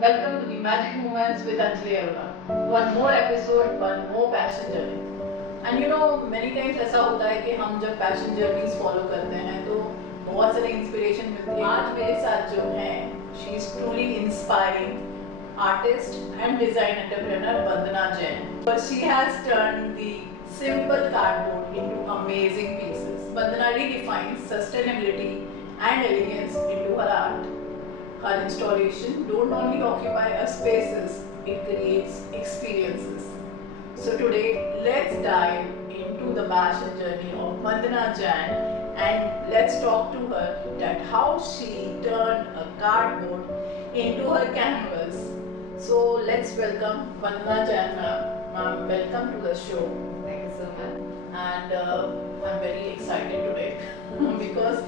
Welcome to the Magic Moments with Anjali Arora. One more episode, one more passion journey. And many times ऐसा होता है कि हम जब passion journeys follow करते हैं तो बहुत सारी inspiration मिलती है. आज मेरे साथ जो है, she is truly inspiring artist and design entrepreneur Vandana Jain. But she has turned the simple cardboard into amazing pieces. Vandana redefines sustainability and elegance into her art. Her installation don't only occupy our spaces, it creates experiences. So today, let's dive into the passion journey of Vandana Jain and let's talk to her that how she turned a cardboard into her canvas. So let's welcome Vandana Jain ma'am. Ma'am, welcome to the show. Thank you so much. And I'm very excited today because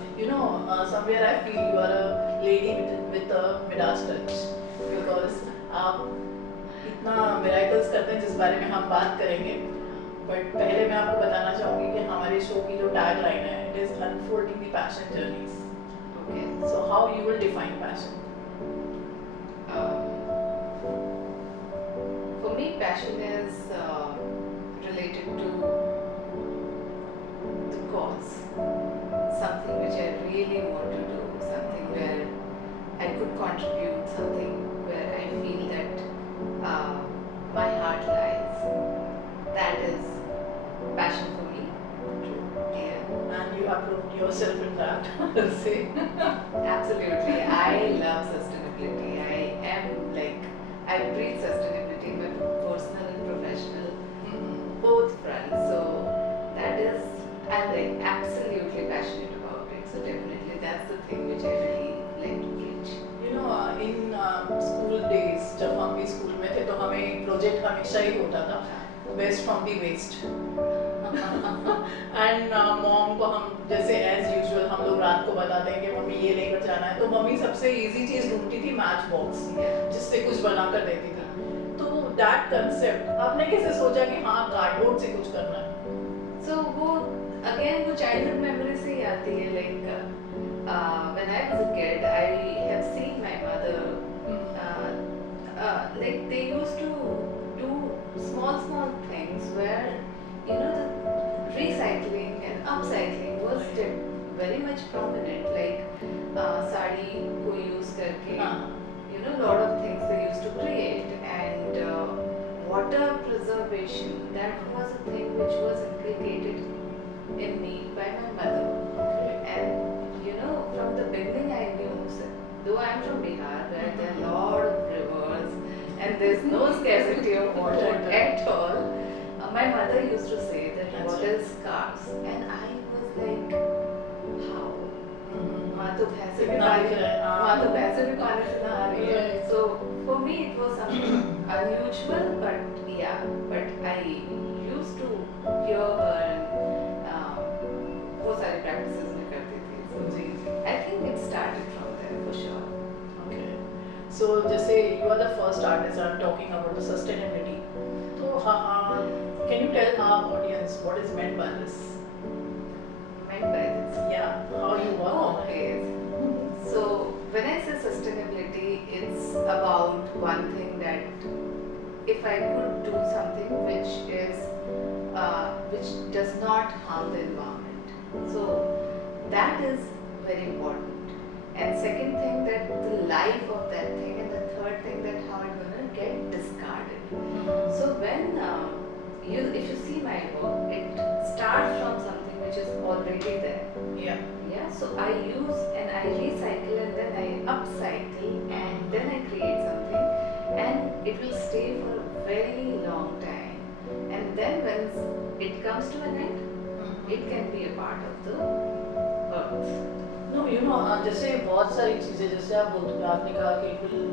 somewhere I feel you are a lady with a Midas touch because आप इतना miracles करते हैं जिस बारे में हम बात करेंगे. बट पहले मैं आपको बताना चाहूँगी कि हमारे शो की जो टैग लाइन है, it is unfolding the passion journeys. Okay. So how you will define passion? For me, passion is related to the cause, something which I really want to do, something where I could contribute, something where I feel that my heart lies. That is passion for me. Yeah. And you have proved yourself in that. Say. Absolutely. I love sustainability. I breathe sustainability in my personal and professional, both fronts. So that is, I'm like absolutely passionate about it. So definitely that's the thing which I really like to preach. In school days जब हम भी school में थे तो हमें project हमेशा ही होता था best from the waste. And mom को हम जैसे एज यूजुअल हम लोग रात को बताते हैं कि मम्मी ये लेकर जाना है, तो मम्मी सबसे इजी चीज़ ढूंढती थी मैच बॉक्स जिससे कुछ बना कर देती थी. तो दैट कंसेप्ट आपने कैसे सोचा कि हाँ कार्डबोर्ड से कुछ करना है? So वो again वो childhood memory से ही आती है. Like when I was a kid, I have seen my mother. Like they used to do small things where the recycling and upcycling was very much prominent. Like sari ko use karke, lot of things they used to create, and water preservation, that was a thing which was inculcated in me by my mother. And from the beginning I knew, though I am from Bihar where there are a lot of rivers and there's no scarcity of water at all, my mother used to say that water is scarce, and I was like, how? माँ तो भैंसे भी पानी से नहा रही है. So for me it was something unusual, but I used to hear her and वो सारी practices में करती थी. So I think it started from there for sure. Okay. So जैसे you are the first artist I'm talking about the sustainability. तो can you tell our audience what is meant by this? Meant by this? Yeah. How you work on it? Okay. So when I say sustainability, it's about one thing that if I could do something which does not harm the environment. So that is very important. And second thing, that the life of that thing, and the third thing, that how it's gonna get discarded. So when if you see my work, it starts from something which is already there. Yeah. Yeah. So I use and I recycle and then I upcycle and then I create something, and it will stay for a very long time. And then when it comes to an end, it can be a part of the earth. No, जैसे बहुत सारी चीज़ें जैसे आपने कहा कि it will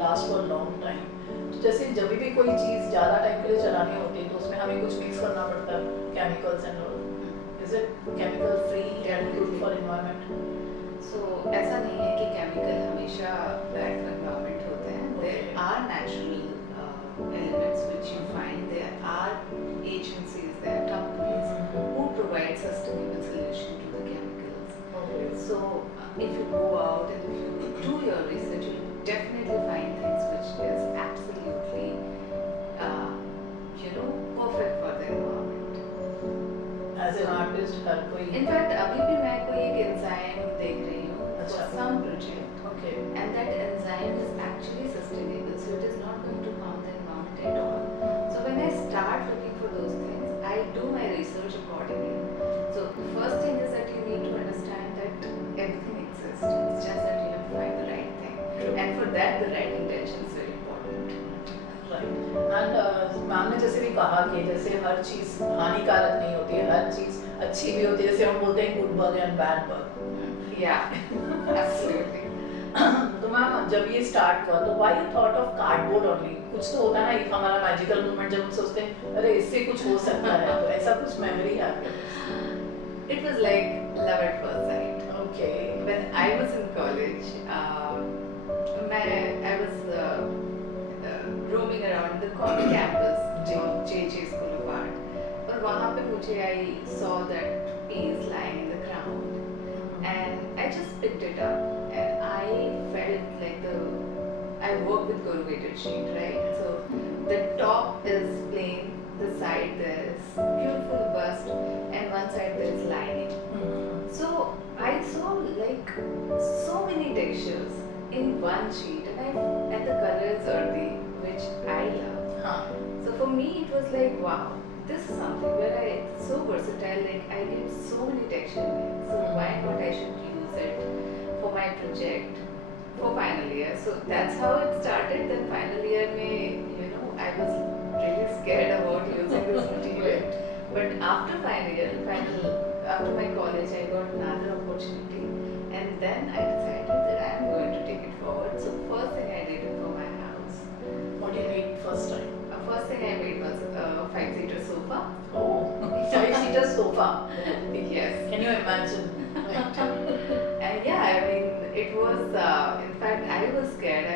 last for a long time. तो जैसे जब भी कोई चीज़ ज़्यादा टाइम के लिए चलानी होती है तो उसमें हमें कुछ मिक्स करना पड़ता है, chemicals and all. Is it chemical free and good for environment? So ऐसा नहीं है कि chemical हमेशा bad for environment होते हैं. There are natural elements which you find. There are agencies, there are companies who provide sustainable solution to the chemicals. Okay. So if you go out and if you do your research, you'll definitely find things as an artist हर कोई in fact अभी भी मैं कोई एक enzyme देख रही हूँ अच्छा। for some project, okay and that enzyme is actually sustainable, so it is not going to harm the environment at all. So when I start looking for those things, I do my research accordingly. So the first thing is that you need to understand that everything exists. It's just that you have to find the right thing, True. and for that the right intention is very important. Right and ma'am ने जैसे भी कहा कि जैसे हर चीज़ हानिकारक नहीं होती है, हर चीज़ अच्छी भी होती है, जैसे हम बोलते हैं good bug and bad bug. Yeah, absolutely. तो मैम जब ये स्टार्ट हुआ तो why you thought of cardboard only? कुछ तो होता है ना एक हमारा मैजिकल मोमेंट जब हम सोचते हैं अरे इससे कुछ हो सकता है, तो ऐसा कुछ मेमोरी है आपके पास? It was like love at first sight. Okay When I was in college, I was roaming around the campus जी। of JJ School of Art. और वहाँ पे मुझे I saw that piece lying in the ground, and I just picked it up, and I felt like I work with corrugated sheet, right? So the top is plain, the side there is beautiful bust, and one side there is lining. So I saw like so many textures in one sheet, and the color is earthy, which I love. हाँ So for me, it was like, wow, this is something where it's so versatile. Like I get so many texture in it. So why not I should use it for my project for final year? So that's how it started. Then final year, I was really scared about using this material. But after after my college, I got another opportunity, and then I decided that I am going to take it forward. So first thing I did it for my house. What you made first time? First thing I made was a 5-seater sofa. Oh 5 seater sofa. Yes. Can you imagine? And yeah, I mean, it was, in fact, I was scared. It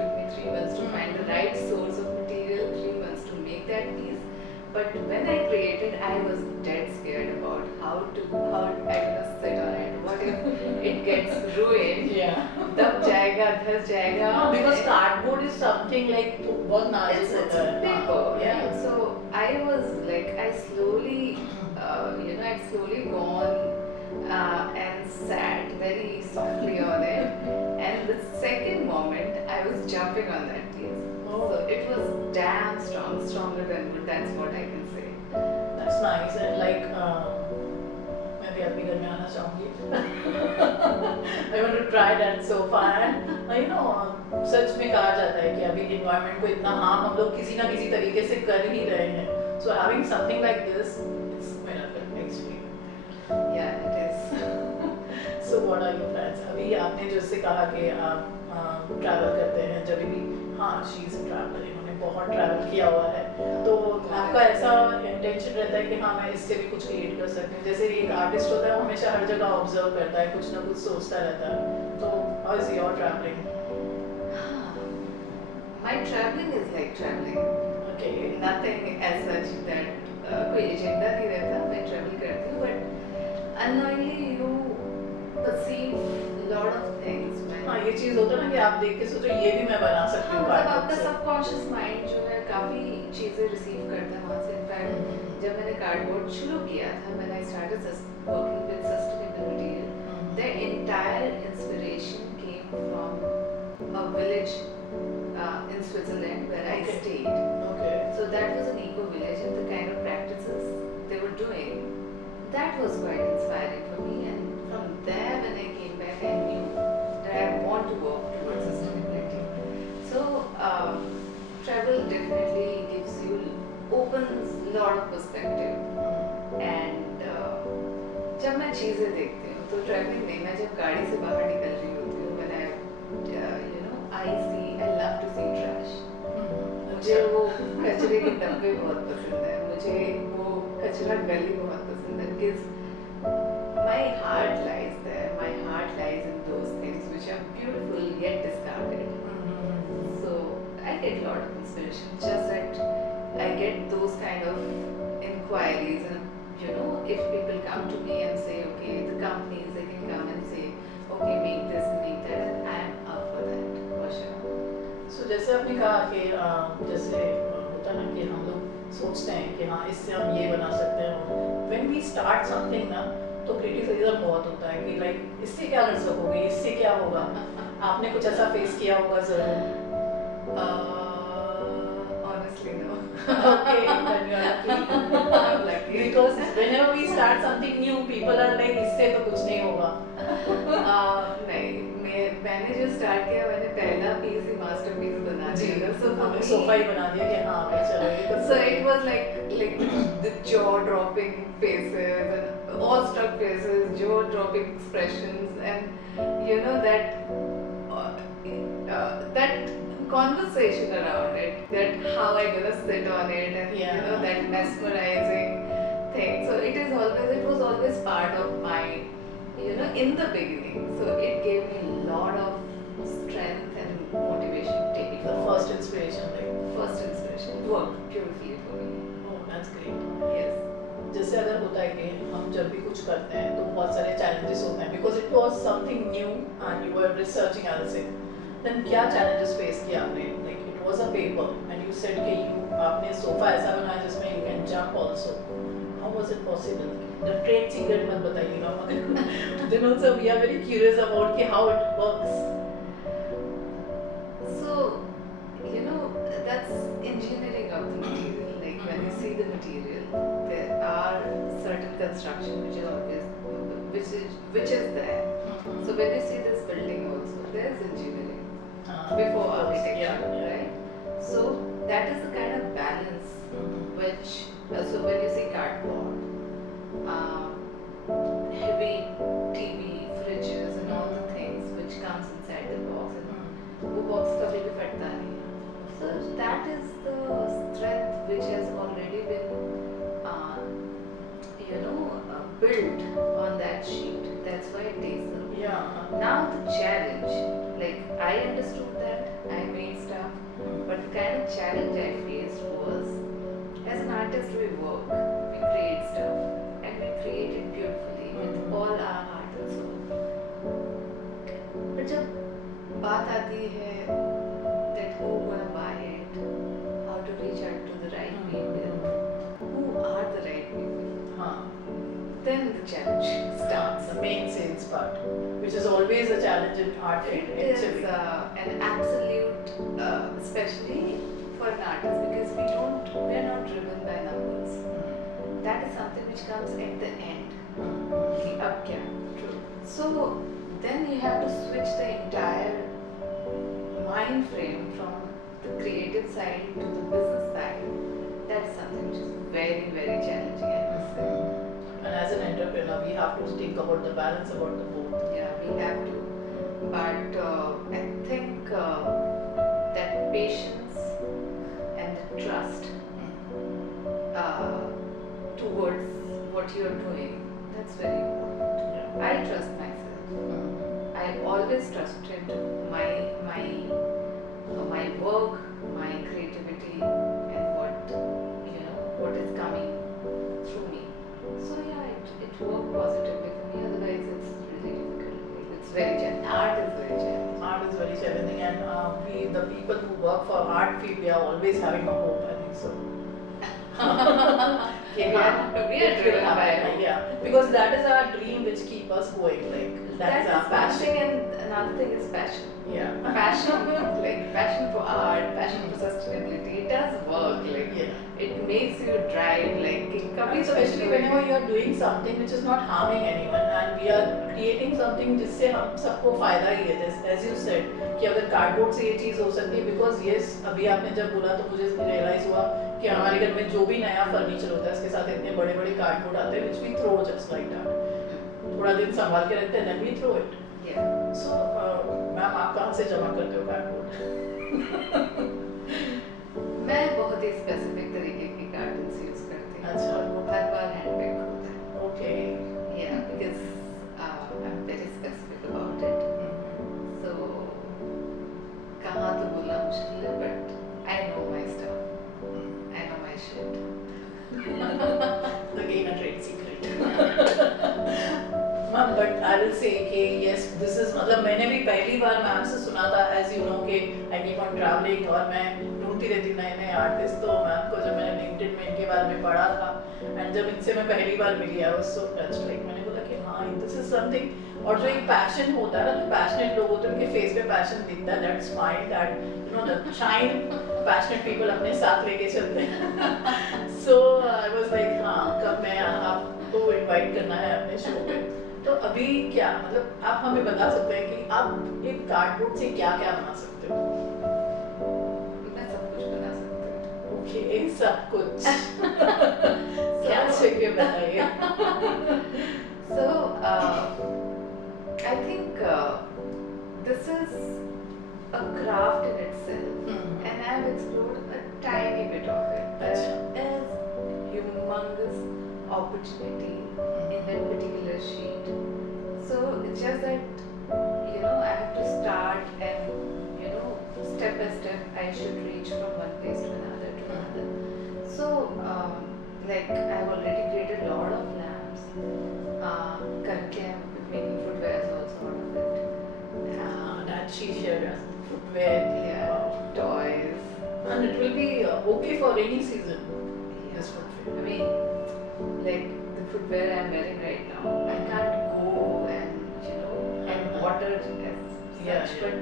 took me 3 months to find the right source of material, 3 months to make that piece. But when I created, I was dead scared about how I'm gonna sit on it. What if it gets ruined? दब जाएगा, धस जाएगा. because cardboard is something like बहुत नाजुक It's होता है। paper, Yeah. right? So I was like, I slowly, I'd slowly gone and sat very softly on it. And the second moment, I was jumping on that piece. Oh. So it was damn strong, stronger than wood. That's what I can say. That's nice and like मैं भी आपके घर में आना चाहूँगी। I want to try that sofa and सच में कहा जाता है कि अभी environment को इतना harm हम लोग किसी ना किसी तरीके से कर ही रहे हैं। So having something like this, it's miracle actually. Yeah, it is. So what are your plans? अभी आपने जैसे कहा कि आप ट्रैवल करते हैं जब भी, हाँ शी इज ट्रैवलर, इन्होंने बहुत ट्रैवल किया हुआ है, तो आपका ऐसा इंटेंशन रहता है कि हाँ मैं इससे भी कुछ क्रिएट कर सकती हूँ? जैसे एक आर्टिस्ट होता है वो हमेशा हर जगह ऑब्जर्व करता है, कुछ ना कुछ सोचता रहता है, तो how is your travelling? My traveling is like traveling. Okay Nothing as such that कोई एजेंडा नहीं रहता. मैं ट्रैवल करती हूँ, but unknowingly you perceive lot of things. हाँ ये चीज़ होता है ना कि आप देख के सोचो ये भी मैं बना सकती हाँ, हूँ मतलब cardboard आपका से। सबकॉन्शियस माइंड जो है काफी चीजें रिसीव करता है वहाँ से. इनफैक्ट जब मैंने कार्डबोर्ड शुरू किया था, when I started working with sustainable material, the entire inspiration came from a village in Switzerland where I Okay. stayed. Okay. So that was an eco village, and the kind of practices they were doing, that was quite inspiring for me. And from there, when I came back, I knew that I want to work towards sustainability. So travel definitely gives you, opens lot of perspective. And जब मैं चीजें देखती हूँ तो travelling नहीं, मैं जब गाड़ी से बाहर निकल रही होती हूँ, when I love to see trash. मुझे वो कचरे के डब्बे बहुत पसंद है, मुझे वो कचरा गली बहुत पसंद है, because my heart lies there. My heart lies in those things which are beautiful yet discarded. So I get a lot of inspiration. Just that I get those kind of inquiries, and if people come to me and say, okay, the companies, they can come and say, okay, make this, make that, and I am up for that for sure. So जैसे आपने कहा कि जैसे होता ना कि हम लोग सोचते हैं कि हाँ इससे हम ये बना सकते हैं। व्हेन वी स्टार्ट समथिंग ना तो क्रिटिसिज्म बहुत होता है कि लाइक इससे क्या कर सकोगे, इससे क्या होगा। आपने कुछ ऐसा फेस किया होगा जरूर। Honestly, no. Okay, then you are lucky. I'm lucky. Because whenever we start something new, people are like इससे तो कुछ नहीं होगा। नहीं, मैंने जो स्टार्ट किया मैंने पहला पीस ही मास्टरपीस बना दिया था। हमने सोफा ही बना दिया कि हाँ भाई चलो ये तो So it was like the jaw-dropping faces and awestruck faces, jaw-dropping expressions, and you know that conversation around it, that how I gonna sit on it, and Yeah. you know that mesmerizing thing. So it was always part of my, you know, in the beginning. So it gave me a lot of strength and motivation to take it the forward. first inspiration like First inspiration worked beautifully for me. oh that's great। Yes. जैसे अगर होता है कि हम जब भी कुछ करते हैं तो बहुत सारे चैलेंजेस होते हैं because it was something new and you were researching as से देन क्या चैलेंजेस फेस किया आपने like it was a paper and you said कि यू आपने सोफा ऐसा बनाया जिसमें you can jump also how was it possible the trade secret मत बताइएगा मगर then also we are very curious about कि how it works. So, you know, that's engineering of the material. Like when you see the material, there are certain construction which is there. So when you see this building also, there's engineering before architecture, right? So that is the kind of balance which, so when you see cardboard, heavy TV, fridges and all the things which comes inside the box, and वो box कभी भी फटता नहीं। So that is the strength which has already been, you know, built on that sheet. That's why it takes the root. yeah Now the challenge, like I understood that, I made stuff, but the kind of challenge I faced was, as an artist we work, we create stuff, and we create it beautifully with all our heart and soul. But जब बात आती है that who gonna buy it, how to reach out to the right people, who are the right people, हाँ then the challenge starts. the main sales part which is always a challenge in art It field is actually an absolute, especially for an artist, because we are not driven by numbers. That is something which comes at the end. कि अब क्या? true So then you have to switch the entire mind frame from the creative side to the business side. That's something which is very, very challenging, I must say. and as an entrepreneur we have to think about the balance about the both Yeah, we have to. But I think that patience and the trust towards what you're doing, that's very important. yeah I trust myself. I always trusted my work, my creativity, and what is coming through me. So yeah, it worked positively for me. Otherwise, it's really difficult. It's very challenging. Art is very challenging. art is very challenging and we the people who work for art field we are always having a hope I think so We are driven by hope. yeah because that is our dream which keep us going like that is our one passion thing, and another thing is passion. yeah Passion, like passion for art, passion for sustainability. It does work. Like yeah it makes you drive. Like कभी तो especially whenever you are doing something which is not harming anyone and we are creating something जिससे हम सबको फायदा ही है as you said कि अगर cardboard से ये चीज़ हो सकती है because yes अभी आपने जब बोला तो मुझे रियलाइज हुआ कि हमारे घर में जो भी नया फर्नीचर होता है इसके साथ इतने बड़े बड़े कार्डबोर्ड आते हैं which we throw just like that थोड़ा दिन संभाल के रखते हैं then we throw it Yeah. so ma'am आप कहाँ से जमा करते हो कार्डबोर्ड मैं बहुत ही स्पेसिफिक तरीके की कार्टन्स यूज करती हूँ। अच्छा। वो हर बार हैंड मेड होता है। okay Yeah, because I'm very specific about it. So कहाँ तो बोलना मुश्किल है, but I know my stuff. I know my shit. again a trade secret ma'am but I will say कि यस दिस इज मतलब मैंने भी पहली बार मैम से सुना था एज यू नो कि आई कीप ऑन ट्रैवलिंग और मैं ढूंढती रहती नए नए आर्टिस्ट. तो मैम को जब मैंने लिंक्डइन में इनके बारे में पढ़ा था एंड जब इनसे मैं पहली बार मिली I was so touched. Like मैंने बोला कि हाँ दिस इज समथिंग. और जो एक पैशन होता है ना, जो पैशनेट लोग होते हैं उनके फेस पे पैशन दिखता है. That's fine, that you know the shine passionate people अपने साथ लेके चलते हैं. सो आई वाज लाइक हाँ कब मैं आपको इनवाइट करना है अपने शो पे. तो अभी क्या मतलब आप हमें बता सकते हैं कि आप एक कार्डबोर्ड से क्या क्या बना सकते हो? मैं सब कुछ बना सकती हूँ. ओके सब कुछ. क्या चाहिए बताइए. So, I think this is a craft in itself, and I have explored a tiny bit of it. There is humongous opportunity in that particular sheet. So it's just that I have to start, and step by step I should reach from one place to another to another. So like I've already created a lot of lamps. Currently I'm making footwear also out of it. That she shared us footwear. Yeah, toys. And it will be okay for rainy season. Yeah. This footwear. I mean, like the footwear I'm wearing right now, I can't go and water it as such. Yeah. But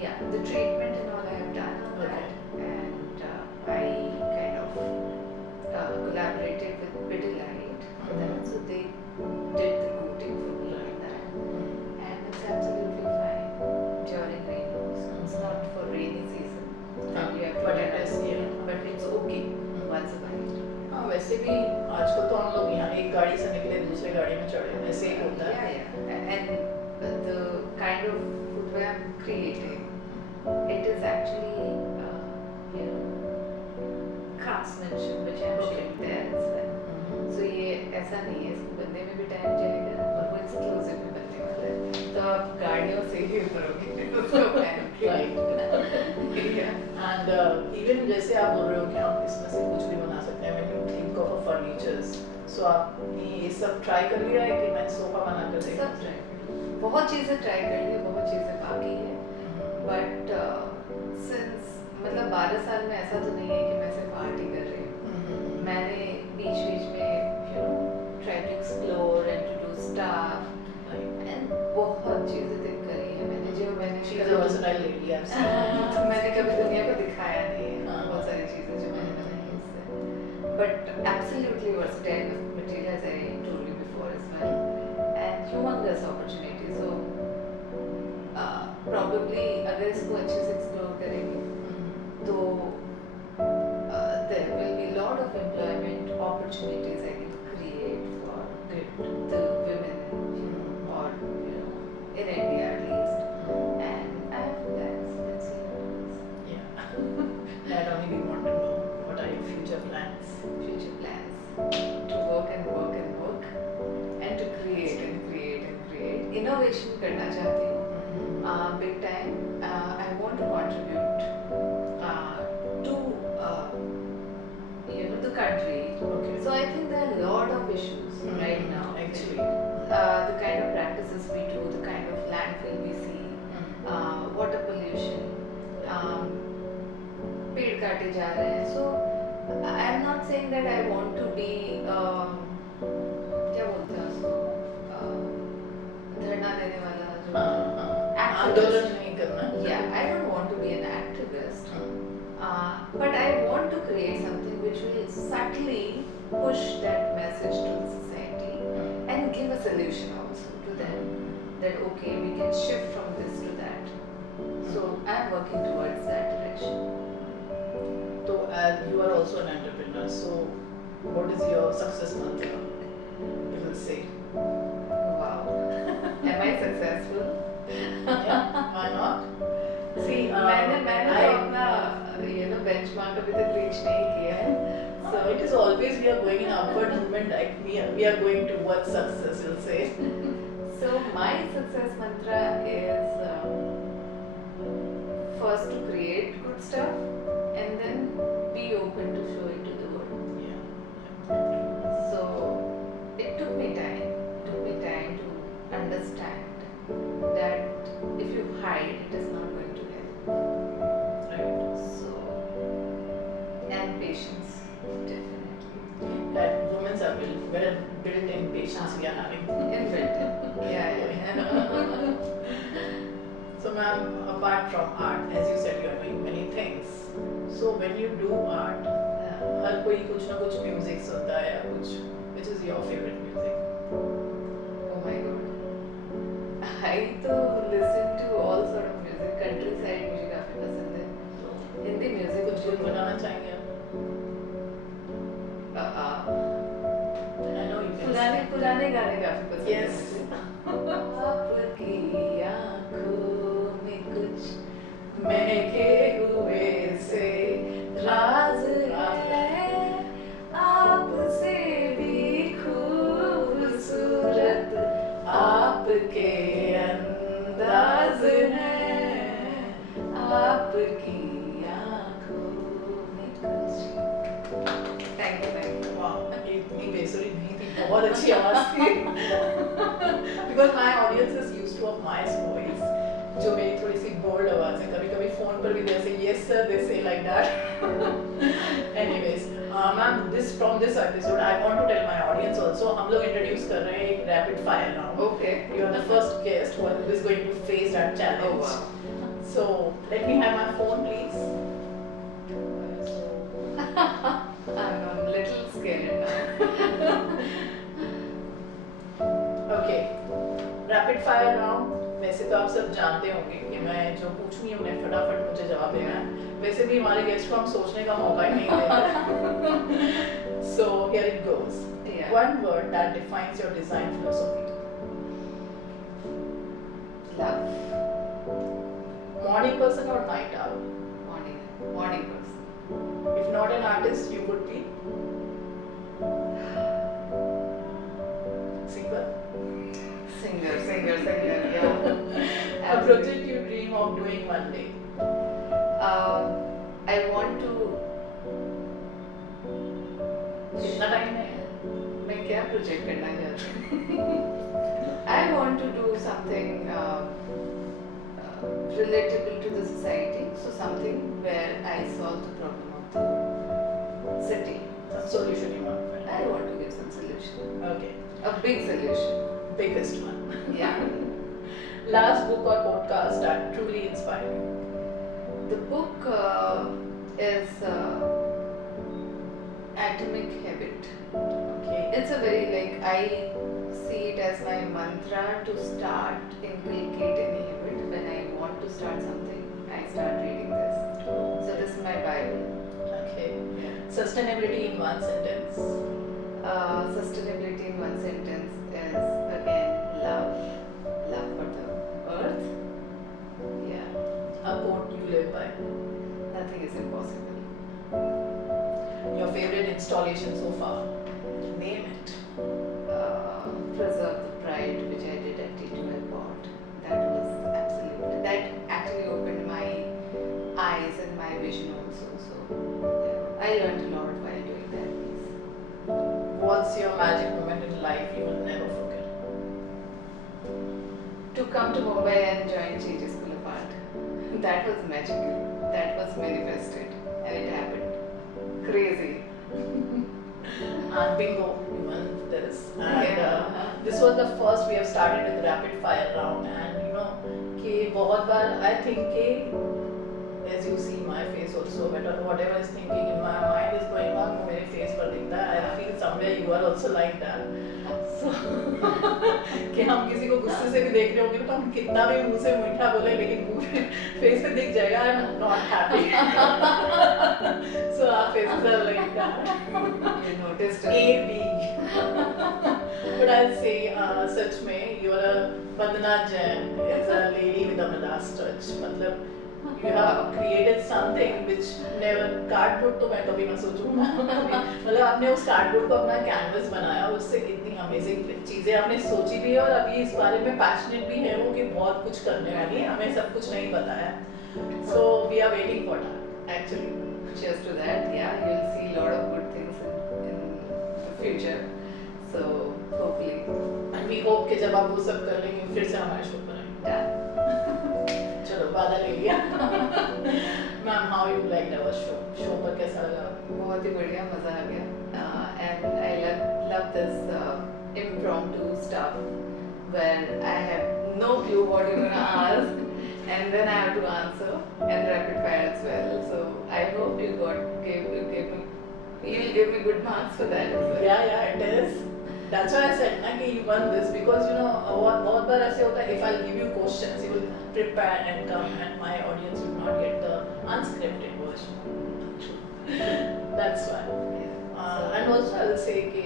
yeah, the treatment and all I have done on that, and I kind of collaborated with Pidilite for that, so they did the coating for me on that, and it's absolutely fine during rainy season. It's not for rainy season. And you have to But wear it is, yeah. But it's okay once a while. हाँ वैसे भी आजकल तो हम लोग यहाँ एक गाड़ी से निकले दूसरे गाड़ी में चढ़े ऐसे ही होता है. Yeah. And the kind of footwear I'm creating, it is actually craftsmanship which I'm showing there as well. So ये ऐसा नहीं है, इसको बनने में भी टाइम जाएगा और वो एक्सक्लूसिव भी बनने वाला है. तो आप गाड़ियों से ही उतरोगे उसको पहन के. And even जैसे आप बोल रहे हो कि आप इसमें से कुछ भी बना सकते हैं. When you think of furnitures, so आपने ये सब ट्राई कर लिया है कि मैं सोफा बना कर सब देखूं? ट्राई कर, बहुत चीज़ें ट्राई कर ली, बहुत चीज़ें बाकी है. बट सिंस मतलब 12 साल में ऐसा तो नहीं है कि मैं सिर्फ आर्ट ही कर रही हूँ. मैंने बीच बीच में try to explore and to do stuff and बहुत चीज़ें देख करी है मैंने, जो मैंने She is a versatile lady, I've seen. मैंने कभी दुनिया को दिखाया नहीं है. बहुत सारी चीज़ें जो मैंने बनाई हैं इससे. But absolutely versatile material, as I told you before as well, and humongous opportunity. So probably अगर इसको अच्छे से explore करेंगे तो there will be lot of employment opportunities I can create for the women, or in India at least. And I have plans. Let's see what happens. Yeah. Not only we want to know what are your future plans. Future plans to work and work and work and to create and create and create. Innovation करना चाहती हूँ. Big time. I want to contribute to the country. Okay. So I think there are a lot of issues right now. Actually. The kind of practices we do, the kind of landfill we see, water pollution, पेड़ काटे जा रहे हैं. So I am not saying that I want to be क्या बोलते हैं उसको, धरना देने वाला जो आंदोलन नहीं करना. Yeah, I don't want to be an activist, but I want to create something which will subtly push that message to the society and give a solution also to them, that okay, we can shift from this to that. So I am working towards that direction. So as you are also an entrepreneur, so what is your success mantra? You will say. Wow. Am I successful? Yeah, why not? See, मैंने तो अपना benchmark अभी तक reach नहीं किया है. So it is always we are going in upward movement. Like we are going towards success. You'll say. So my success mantra is first to create good stuff and then be open to show it to the world. Yeah. So it took me time to understand that if you hide, it is not going to help. Right. So Definitely. That women are built in patience we are having. Inbuilt. Yeah. So ma'am, apart from art, as you said, you are doing many things. So when you do art, हर कोई कुछ ना कुछ music सुनता है या कुछ, which is your favorite music? Oh my god. I तो listen to all sort of music. Country side मुझे काफी पसंद है. तो हिंदी म्यूजिक कुछ गुनगुनाना चाहेंगे आप? I know you can पुराने sing. पुराने गाने काफी पसंद है Yes. मुझे. आपकी आँखों में कुछ महके हुए से राज है, आपसे भी खूबसूरत आपके अंदाज है, आपकी आँखों में कुछ. Thank you, thank you. वाह, इतनी बेसुरी नहीं थी, बहुत अच्छी आवाज थी. Because my audience is used to of my voice, जो मेरी थोड़ी सी बोल्ड आवाज है. कभी-कभी फोन पर भी they say yes sir, they say like that. Anyways, ma'am, from this episode, I want to tell my audience also. हम लोग introduce कर रहे हैं एक rapid fire round. Okay. You are the first guest who is going to face that challenge. Oh, wow. So let me have my phone, please. I'm a little scared now. Okay, rapid fire round. वैसे तो आप सब जानते होंगे कि मैं जो पूछूंगी उन्हें फटाफट मुझे जवाब देना है. वैसे भी हमारे गेस्ट को हम सोचने का मौका ही नहीं देते. So here it goes. Yeah. One word that defines your design philosophy. Love. Morning person or night owl? Morning person. If not an artist, you would be singer. Singer, yeah. A project you dream of doing one day. I want to. कितना time है? मैं क्या project करना चाहती हूँ? I want to do something relatable to the society. So something where I solve the problem of the city. Some solution you want. I want to give some solution. Okay. A big solution. Biggest one. Yeah. Last book or podcast that truly inspired you. The book is Atomic Habit. Okay. It's a very I see it as my mantra to start inculcate any habit. When I want to start something, I start reading this. So this is my Bible. Okay. Sustainability in one sentence. Sustainability in one sentence is again love for the earth. Yeah, A quote you live by. nothing is impossible. Your favorite installation so far. Name it. Preserve the Pride, which I did at T2 Airport. That actually opened my eyes and my vision also. So yeah, I learned a lot while doing that piece. What's your magic moment in life you will never forget? To come to Mumbai and join JJ School of Art. That was magical. That was manifested, and it happened. Crazy. And bingo, you won this. And Yeah. this was the first we have started with rapid fire round. And you know, कि बहुत बार I think कि as you see my face also, whatever is thinking in my mind is going on, वो मेरे face पर दिखता है. I feel somewhere you are also like that. So कि हम किसी को गुस्से से भी देख रहे होंगे तो हम कितना भी मुंह से मीठा बोले लेकिन मुंह फेस पे दिख जाएगा I'm not happy. So our faces are like that. You noticed A it. B. But I'll say सच में you are a Vandana Jain is a lady with a Midas touch. मतलब you have created something which never cardboard तो मैं कभी ना सोचूंगा. मतलब आपने उस cardboard को अपना canvas बनाया उससे कितनी amazing चीजें आपने सोची भी है और अभी इस बारे में passionate भी है वो कि बहुत कुछ करने वाली है हमें सब कुछ नहीं पता है. So we are waiting for that actually. Cheers to that. Yeah, you'll see a lot of good things in the future. So hopefully, And we hope कि जब आप वो सब कर लेंगे फिर से हमारे शो पर आएंगे. done. चलो वादा ले लिया. Ma'am, how you liked our show? Show पर कैसा लगा? बहुत ही बढ़िया, मजा आ गया. And I love this impromptu stuff where I have no clue what you're gonna ask, and then I have to answer and rapid fire as well. So I hope you'll give me good marks for that as well. Yeah, it is. That's why I said ना कि you won this because you know बहुत बार ऐसे होता है if I'll give you questions you will prepare and come and my audience will not get the unscripted version. That's why. And also I'll say कि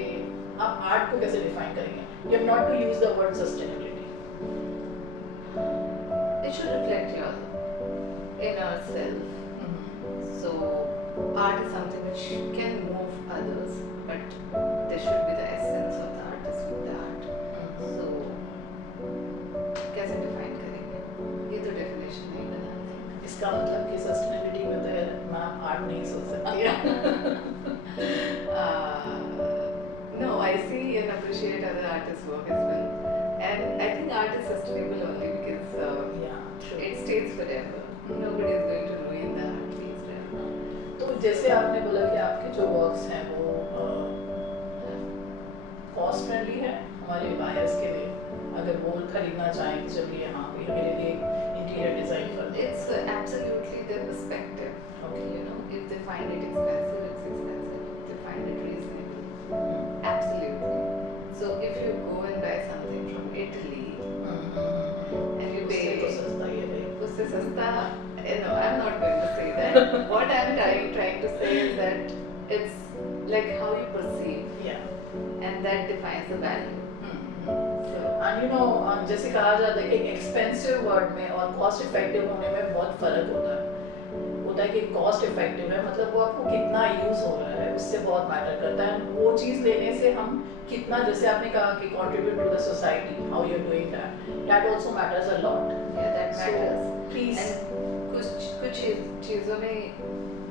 आप art को कैसे define करेंगे? You have not to use the word sustainability. It should reflect your inner self. So art is something which can move others, but there should be the essence of the artist with the art. So कैसे define करेंगे? ये तो definition नहीं बनाते. इसका मतलब कि sustainability में तो मैम art नहीं सोच सकती है. No, I see and appreciate other artists' work as well. And I think art is sustainable only because Yeah, true. it stays forever. Nobody is going to ruin the art piece, right? तो जैसे आपने बोला कि आपके जो works हैं वो cost friendly है हमारे बायर्स के लिए अगर वो खरीदना चाहें कि चलिए हाँ भी मेरे लिए इंटीरियर डिजाइन कर दे. It's absolutely their perspective. Okay. You know, if they find it expensive, it's expensive. If they find it reasonable, absolutely. So if you go and buy something from Italy and you उससे तो pay, सस्ता ही है भाई. उससे सस्ता, no, I'm not going to say that. What I'm trying to say is that it's like how you perceive, Yeah. and that defines the value. So And you know जैसे कहा जाता है कि एक्सपेंसिव वर्ड में और cost effective होने में बहुत फर्क होता है कि कॉस्ट इफेक्टिव है मतलब वो आपको कितना यूज हो रहा है उससे बहुत मैटर करता है. वो चीज लेने से हम कितना जैसे आपने कहा कि contribute to the society how you are doing that also matters a lot. yeah, that matters. Please And कुछ चीजों में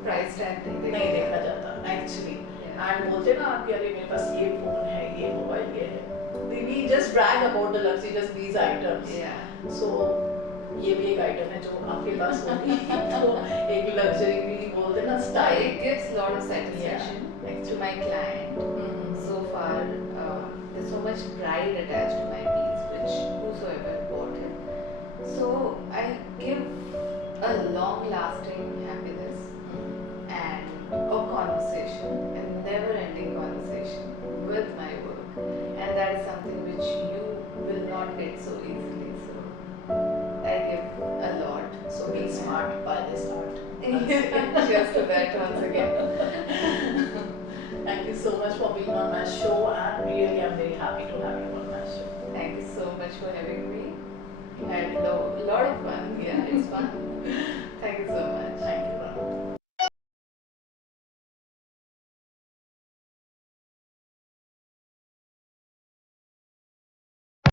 प्राइस टैग नहीं देखा जाता एक्चुअली. एंड बोलते ना आप कि अरे मेरे पास ये फोन है ये मोबाइल ये है we just brag about the luxurious these items. Yeah. So ये भी एक आइटम है जो आपके पास होगी तो एक लग्जरी भी बोलते ना It style. gives a lot of satisfaction to my client. So far, there's so much pride attached to my piece, which whosoever bought it. So I give a long-lasting happiness and a conversation, a never-ending conversation with my work, and that is something which you will not get so easily. So I give a lot. So be smart, buy this art. Cheers to that once again. Thank you so much for being on my show and really I'm very happy to have you on my show. Thank you so much for having me. I had a lot of fun. Yeah, it's fun. Thank you so much. Thank